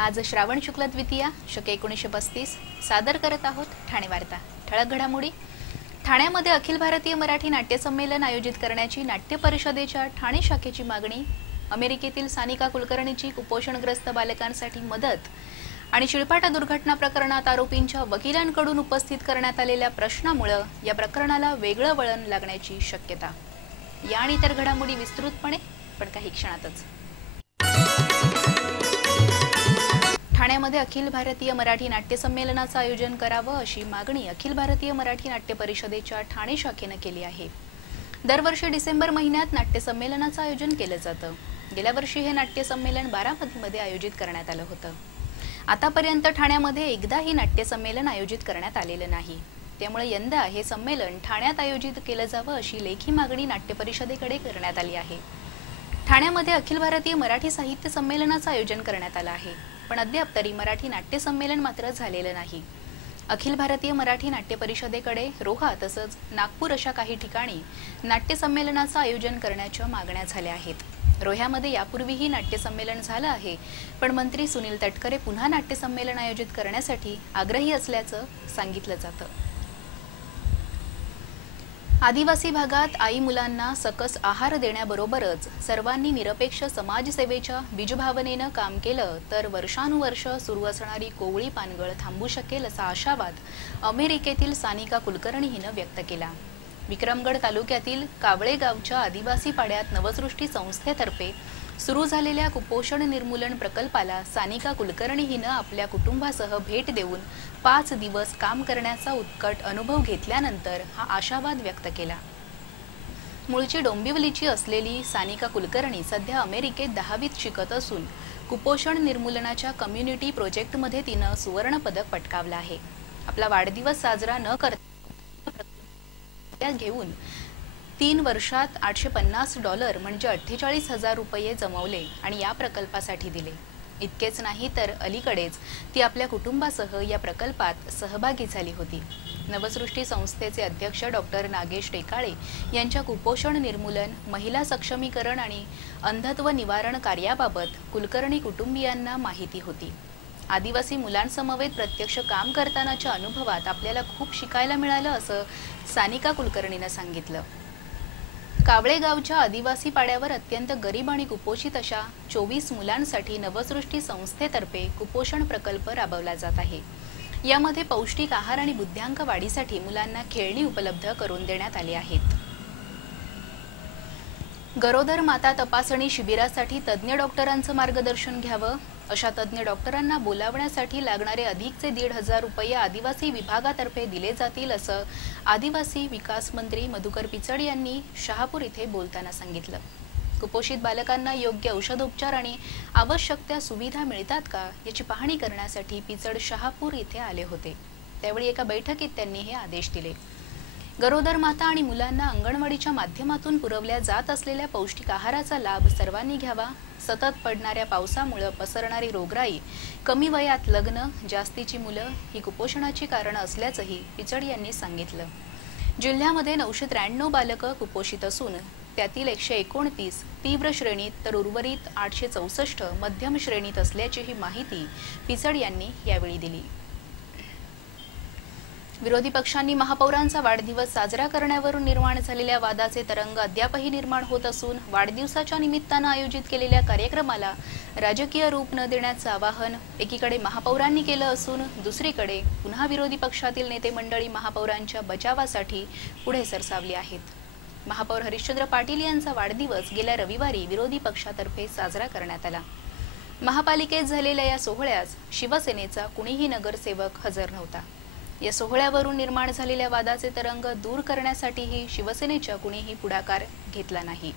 आज श्रावण शुक्ल द्वितीया शके 1935 सादर करत आहोत ठाणे वार्ता। ठळक घडामोडी। ठाण्यामध्ये अखिल भारतीय मराठी नाट्य संमेलन आयोजित करण्याची नाट्य परिषदेच्या ठाणे शाखेची मागणी, अमेरिकेतील सानिका कुलकर्णीची कुपोषणग्रस्त बालकांसाठी मदत आणि शिळपाटा दुर्घटना प्रकरणात आरोपींच्या वकिलांकडून उपस्थित करण्यात आलेल्या प्रश्नामुळे या प्रकरणाला वेगळं वळण लागण्याची शक्यता। या आणि इतर घडामोडी विस्तृतपणे पण काही क्षणातच। ठाण्यामध्ये अखिल भारतीय मराठी नाट्य संमेलनाचं आयोजन करावं अशी मागणी अखिल भारतीय मराठी नाट्य परिषदेच्या ठाणे शाखेने केली आहे। दरवर्षी डिसेंबर महिन्यात नाट्य संमेलनाचं आयोजन केलं जातं। गेल्या वर्षी हे नाट्य संमेलन बारामतीमध्ये आयोजित करण्यात आलं होतं। आतापर्यंत ठाण्यामध्ये एकदाही नाट्य संमेलन आयोजित करण्यात आलेलं नाही। त्यामुळे यंदा हे संमेलन ठाण्यात आयोजित केलं जावं अशी लेखी मागणी नाट्य परिषदेकडे करण्यात आली आहे। ठाण्यामध्ये अखिल भारतीय मराठी साहित्य संमेलनाचं आयोजन करण्यात आलं आहे, पण अद्याप तरी मराठी नाट्य संमेलन मात्र झालेलं नाही। अखिल भारतीय मराठी नाट्य परिषदेकडे रोहा तसंच नागपूर अशा काही ठिकाणी नाट्य संमेलनाचं आयोजन करण्याच्या मागण्या झाल्या आहेत। रोह्यामध्ये यापूर्वीही नाट्य संमेलन झालं आहे, पण मंत्री सुनील तटकरे पुन्हा नाट्य संमेलन आयोजित करण्यासाठी आग्रही असल्याचं सांगितलं जातं। आदिवासी भागात आई मुलांना सकस आहार देण्याबरोबरच सर्वांनी निरपेक्ष समाजसेवेच्या बीजभावनेनं काम केलं तर वर्षानुवर्ष सुरू असणारी कोवळी पानगळ थांबू शकेल असा आशावाद अमेरिकेतील सानिका कुलकर्णी हिनं व्यक्त केला। विक्रमगड तालुक्यातील कावळे गावच्या आदिवासी पाड्यात नवसृष्टी संस्थेतर्फे सुरू झालेल्या कुपोषण निर्मूलन प्रकल्पाला सानिका कुलकर्णी हिनं आपल्या कुटुंबासह भेट देऊन 5 दिवस काम करण्याचा उत्कट अनुभव घेतल्यानंतर हा आशावाद व्यक्त केला। मूळची डोंबिवलीची असलेली सानिका कुलकर्णी सध्या अमेरिकेत 10वीत शिकत असून कुपोषण निर्मूलनाच्या कम्युनिटी प्रोजेक्टमध्ये तिनं सुवर्ण पदक पटकावलं आहे। आपला वाढदिवस साजरा न करता घेऊन 3 वर्षात $850 म्हणजे 48,000 रुपये जमवले आणि या प्रकल्पासाठी दिले। इतकेच नाही तर अलीकडेच ती आपल्या कुटुंबासह या प्रकल्पात सहभागी झाली होती। नवसृष्टी संस्थेचे अध्यक्ष डॉक्टर नागेश टेकाळे यांच्या कुपोषण निर्मूलन, महिला सक्षमीकरण आणि अंधत्व निवारण कार्याबाबत कुलकर्णी कुटुंबियांना माहिती होती। आदिवासी मुलांसमवेत प्रत्यक्ष काम करतानाच्या अनुभवात आपल्याला खूप शिकायला मिळालं असं सानिका कुलकर्णीनं सांगितलं। कावळे गावच्या आदिवासी पाड्यावर अत्यंत गरीब आणि कुपोषित अशा 24 मुलांसाठी नवसृष्टी संस्थेतर्फे कुपोषण प्रकल्प राबवला जात आहे। यामध्ये पौष्टिक आहार आणि बुद्ध्यांक वाढीसाठी मुलांना खेळणी उपलब्ध करून देण्यात आली आहेत। गरोदर माता तपासणी शिबिरासाठी तज्ञ डॉक्टरांचं मार्गदर्शन घ्यावं अशा तज्ञ डॉक्टरांना बोलावण्यासाठी लागणारे अधिकचे 1,500 रुपये आदिवासी विभागातर्फे दिले जातील असं आदिवासी विकास मंत्री मधुकर पिचड यांनी शहापूर इथे बोलताना सांगितलं। कुपोषित बालकांना योग्य औषधोपचार आणि आवश्यक त्या सुविधा मिळतात का याची पाहणी करण्यासाठी पिचड शहापूर इथे आले होते। त्यावेळी एका बैठकीत त्यांनी हे आदेश दिले। गरोदर माता आणि मुलांना अंगणवाडीच्या माध्यमातून पुरवल्या जात असलेल्या पौष्टिक आहाराचा लाभ सर्वांनी घ्यावा। सतत पडणाऱ्या पावसामुळे पसरणारी रोगराई, कमी वयात लग्न, जास्तीची मुलं ही कुपोषणाची कारणं असल्याचंही पिचड यांनी सांगितलं। जिल्ह्यामध्ये 993 बालकं कुपोषित असून त्यातील 129 तीव्र श्रेणीत तर उर्वरित 864 मध्यम श्रेणीत असल्याचीही माहिती पिचड यांनी यावेळी दिली। विरोधी पक्षांनी महापौरांचा वाढदिवस साजरा करण्यावरून निर्माण झालेल्या वादाचे तरंग अद्यापही निर्माण होत असून वाढदिवसाच्या निमित्तानं आयोजित केलेल्या कार्यक्रमाला राजकीय रूप न देण्याचं आवाहन एकीकडे महापौरांनी केलं असून दुसरीकडे पुन्हा विरोधी पक्षातील नेते मंडळी महापौरांच्या बचावासाठी पुढे सरसावली आहेत। महापौर हरिश्चंद्र पाटील यांचा वाढदिवस गेल्या रविवारी विरोधी पक्षातर्फे साजरा करण्यात आला। महापालिकेत झालेल्या या सोहळ्यास शिवसेनेचा कुणीही नगरसेवक हजर नव्हता। या सोहळ्यावरून निर्माण झालेल्या वादाचे तरंग दूर करण्यासाठीही शिवसेनेच्या कुणीही पुढाकार घेतला नाही,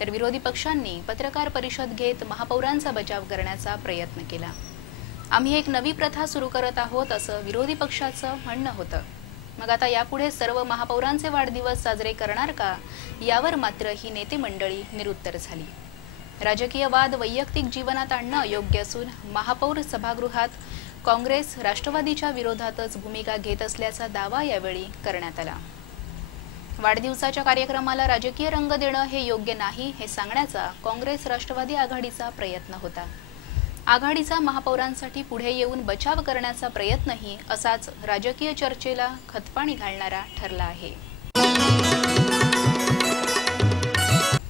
तर विरोधी पक्षांनी पत्रकार परिषद घेत महापौरांचा बचाव करण्याचा प्रयत्न केला। आम्ही एक नवी प्रथा सुरू करत आहोत असं विरोधी पक्षाचं म्हणणं होतं। मग आता यापुढे सर्व महापौरांचे वाढदिवस साजरे करणार का यावर मात्र ही नेते मंडळी निरुत्तर झाली। राजकीय वाद वैयक्तिक जीवनात आणणं अयोग्य असून महापौर सभागृहात काँग्रेस राष्ट्रवादीच्या विरोधातच भूमिका घेत असल्याचा दावा यावेळी करण्यात आला। वाढदिवसाच्या कार्यक्रमाला राजकीय रंग देणं हे योग्य नाही हे सांगण्याचा काँग्रेस राष्ट्रवादी आघाडीचा प्रयत्न होता। आघाडीचा महापौरांसाठी पुढे येऊन बचाव करण्याचा प्रयत्नही असाच राजकीय चर्चेला खतपाणी घालणारा ठरला आहे।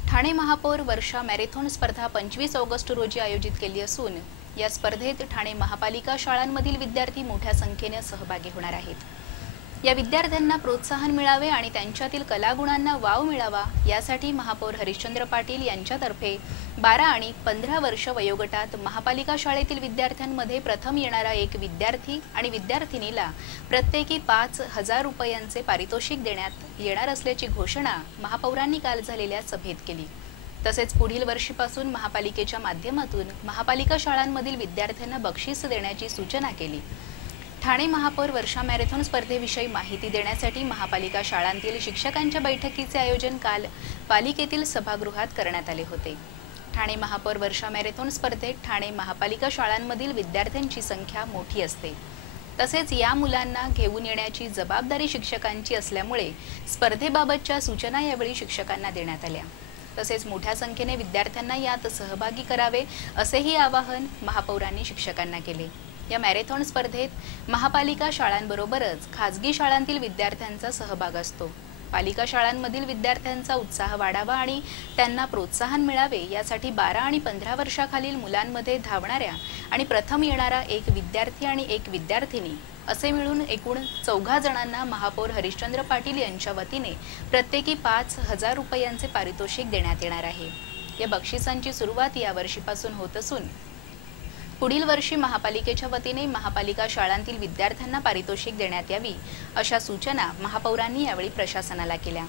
ठाणे महापौर वर्षा मॅरेथॉन स्पर्धा 25 ऑगस्ट रोजी आयोजित केली असून या स्पर्धेत ठाणे महापालिका शाळांमधील विद्यार्थी मोठ्या संख्येने सहभागी होणार आहेत। या विद्यार्थ्यांना प्रोत्साहन मिळावे आणि त्यांच्यातील कलागुणांना वाव मिळावा यासाठी महापौर हरिश्चंद्र पाटील यांच्यातर्फे 12 आणि 15 वर्ष वयोगटात महापालिका शाळेतील विद्यार्थ्यांमध्ये प्रथम येणारा एक विद्यार्थी आणि विद्यार्थिनीला प्रत्येकी 5,000 रुपयांचे पारितोषिक देण्यात येणार असल्याची घोषणा महापौरांनी काल झालेल्या सभेत केली। तसेच पुढील वर्षीपासून महापालिकेच्या माध्यमातून महापालिका शाळांमधील विद्यार्थ्यांना बक्षीस देण्याची सूचना केली। ठाणे महापौर वर्षा मॅरेथॉन स्पर्धेविषयी माहिती देण्यासाठी महापालिका शाळांतील शिक्षकांच्या बैठकीचे आयोजन काल पालिकेतील सभागृहात करण्यात आले होते। ठाणे महापौर वर्षा मॅरेथॉन स्पर्धेत ठाणे महापालिका शाळांमधील विद्यार्थ्यांची संख्या मोठी असते। तसेच या मुलांना घेऊन येण्याची जबाबदारी शिक्षकांची असल्यामुळे स्पर्धेबाबतच्या सूचना यावेळी शिक्षकांना देण्यात आल्या। तसेच मोठ्या संख्येने विद्यार्थ्यांना यात सहभागी करावे असेही आवाहन महापौरांनी शिक्षकांना केले। या मॅरेथॉन स्पर्धेत महापालिका शाळांबरोबरच खासगी शाळांतील विद्यार्थ्यांचा सहभाग असतो। पालिका शाळांमधील विद्यार्थ्यांचा उत्साह वाढावा आणि त्यांना प्रोत्साहन मिळावे यासाठी 12 आणि 15 वर्षाखालील मुलांमध्ये धावणाऱ्या आणि प्रथम येणारा एक विद्यार्थी आणि एक विद्यार्थिनी असे मिळून एकूण 14 जणांना महापौर हरिश्चंद्र पाटील यांच्या वतीने प्रत्येकी 5,000 रुपयांचे पारितोषिक देण्यात येणार आहे। या बक्षिसांची सुरुवात या वर्षीपासून होत असून पुढील वर्षी महापालिकेच्या वतीने महापालिका शाळांतील विद्यार्थ्यांना पारितोषिक देण्यात यावी अशा सूचना महापौरांनी यावेळी प्रशासनाला केल्या।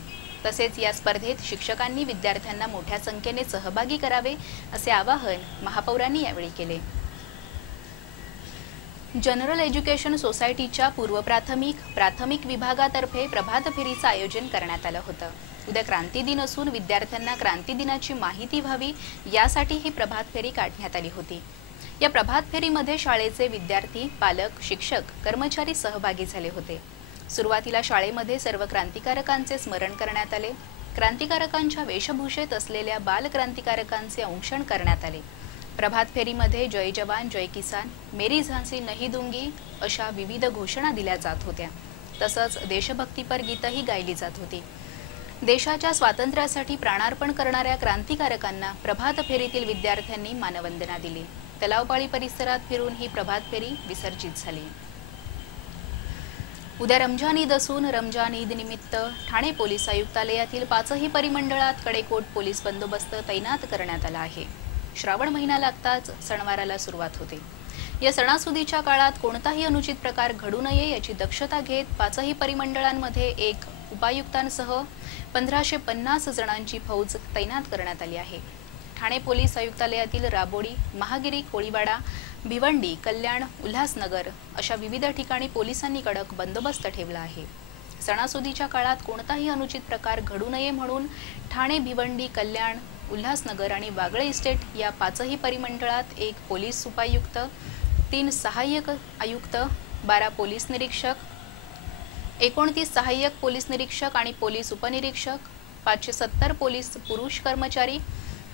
तसेच या स्पर्धेत शिक्षकांनी विद्यार्थ्यांना मोठ्या संख्येने सहभागी करावे असे आवाहन महापौरांनी यावेळी केले। जनरल एज्युकेशन सोसायटीच्या पूर्व प्राथमिक विभागातर्फे प्रभात फेरीचं आयोजन करण्यात आलं होतं। उद्या क्रांती दिन असून विद्यार्थ्यांना क्रांती दिनाची माहिती व्हावी यासाठी ही प्रभात फेरी काढण्यात आली होती। या प्रभात फेरीमध्ये शाळेचे विद्यार्थी, पालक, शिक्षक, कर्मचारी सहभागी झाले होते। सुरुवातीला शाळेमध्ये सर्व क्रांतिकारकांचे स्मरण करण्यात आले। क्रांतिकारकांच्या वेशभूषेत असलेल्या बाल क्रांतिकारकांचे औक्षण करण्यात आले। प्रभात फेरीमध्ये जय जवान जय किसान, मेरी झांसी नहीं दूंगी अशा विविध घोषणा दिल्या जात होत्या। तसंच देशभक्तीपर गीतही गायली जात होती। देशाच्या स्वातंत्र्यासाठी प्राणार्पण करणाऱ्या क्रांतिकारकांना प्रभात फेरीतील विद्यार्थ्यांनी मानवंदना दिली। तलावपाळी परिसरात फिरून ही प्रभात फेरी विसर्जित झाली। उद्या रमजान ईद असून रमजान ईद निमित्त ठाणे पोलीस आयुक्तालयातील 5ही परिमंडळात कडेकोट पोलीस बंदोबस्त तैनात करण्यात आला आहे। श्रावण महिना लागताच सणवाराला सुरुवात होते। या सणासुदीच्या काळात कोणताही अनुचित प्रकार घडू नये याची दक्षता घेत 5ही परिमंडळांमध्ये एक उपायुक्तांसह 1550 जणांची फौज तैनात करण्यात आली आहे। ठाणे पोलीस आयुक्तालयातील राबोडी, महागिरी, कोळीवाडा, भिवंडी, कल्याण, उल्हासनगर अशा विविध ठिकाणी पोलिसांनी कडक बंदोबस्त ठेवला आहे। सणासुदीच्या काळात कोणताही अनुचित प्रकार घडू नये म्हणून ठाणे, भिवंडी, कल्याण, उल्हासनगर आणि वागळे इस्टेट या 5ही परिमंडळात एक पोलीस उपायुक्त, 3 सहाय्यक आयुक्त, 12 पोलीस निरीक्षक, 29 सहाय्यक पोलीस निरीक्षक आणि पोलीस उपनिरीक्षक, 570 पोलीस पुरुष कर्मचारी,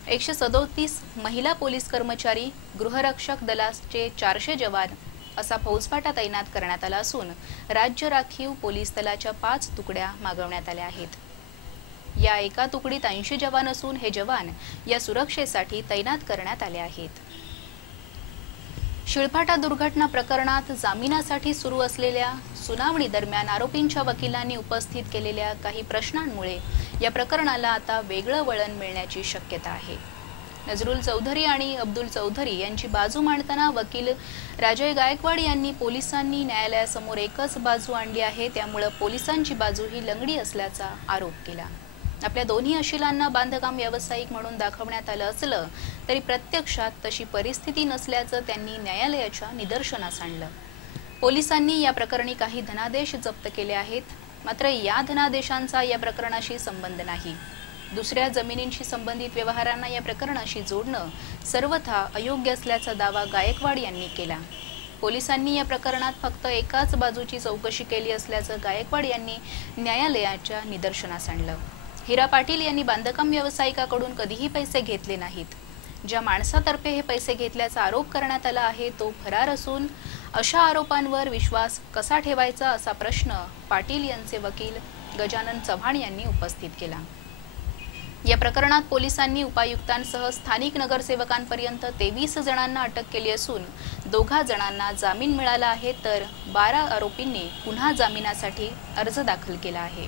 137 महिला पोलीस कर्मचारी, गृहरक्षक दलाचे 400 जवान असा फौजफाटा तैनात करण्यात आला असून राज्य राखीव पोलीस दलाच्या 5 तुकड्या मागवण्यात आल्या आहेत। या एका तुकडीत 80 जवान असून हे जवान या सुरक्षेसाठी तैनात करण्यात आले आहेत। शिळफाटा दुर्घटना प्रकरणात जामिनासाठी सुरू असलेल्या सुनावणी दरम्यान आरोपींच्या वकिलांनी उपस्थित केलेल्या काही प्रश्नांमुळे या प्रकरणाला आता वेगळं वळण मिळण्याची शक्यता आहे। नजरुल चौधरी आणि अब्दुल चौधरी यांची बाजू मांडताना वकील राजय गायकवाड यांनी पोलिसांनी न्यायालयासमोर एकच बाजू आणली आहे, त्यामुळे पोलिसांची बाजू ही लंगडी असल्याचा आरोप केला। आपल्या दोन्ही अशिलांना बांधकाम व्यावसायिक म्हणून दाखवण्यात आलं असलं तरी प्रत्यक्षात तशी परिस्थिती नसल्याचं त्यांनी न्यायालयाच्या निदर्शनास आणलं। पोलिसांनी या प्रकरणी काही धनादेश जप्त केले आहेत, मात्र या धनादेशांचा या प्रकरणाशी संबंध नाही। दुसऱ्या जमिनींशी संबंधित व्यवहारांना या प्रकरणाशी जोडणं सर्वथा अयोग्य असल्याचा दावा गायकवाड यांनी केला। पोलिसांनी या प्रकरणात फक्त एकाच बाजूची चौकशी केली असल्याचं गायकवाड यांनी न्यायालयाच्या निदर्शनास आणलं। हिरा पाटील यांनी बांधकाम व्यावसायिकाकडून कधीही पैसे घेतले नाहीत। ज्या माणसातर्फे हे पैसे घेतल्याचा आरोप करण्यात आला आहे तो फरार असून अशा आरोपांवर विश्वास कसा ठेवायचा असा प्रश्न पाटील यांचे वकील गजानन चव्हाण यांनी उपस्थित केला। या प्रकरणात पोलिसांनी उपायुक्तांसह स्थानिक नगरसेवकांपर्यंत 23 जणांना अटक केली असून 2 जणांना जामीन मिळाला आहे तर 12 आरोपींनी पुन्हा जामिनासाठी अर्ज दाखल केला आहे।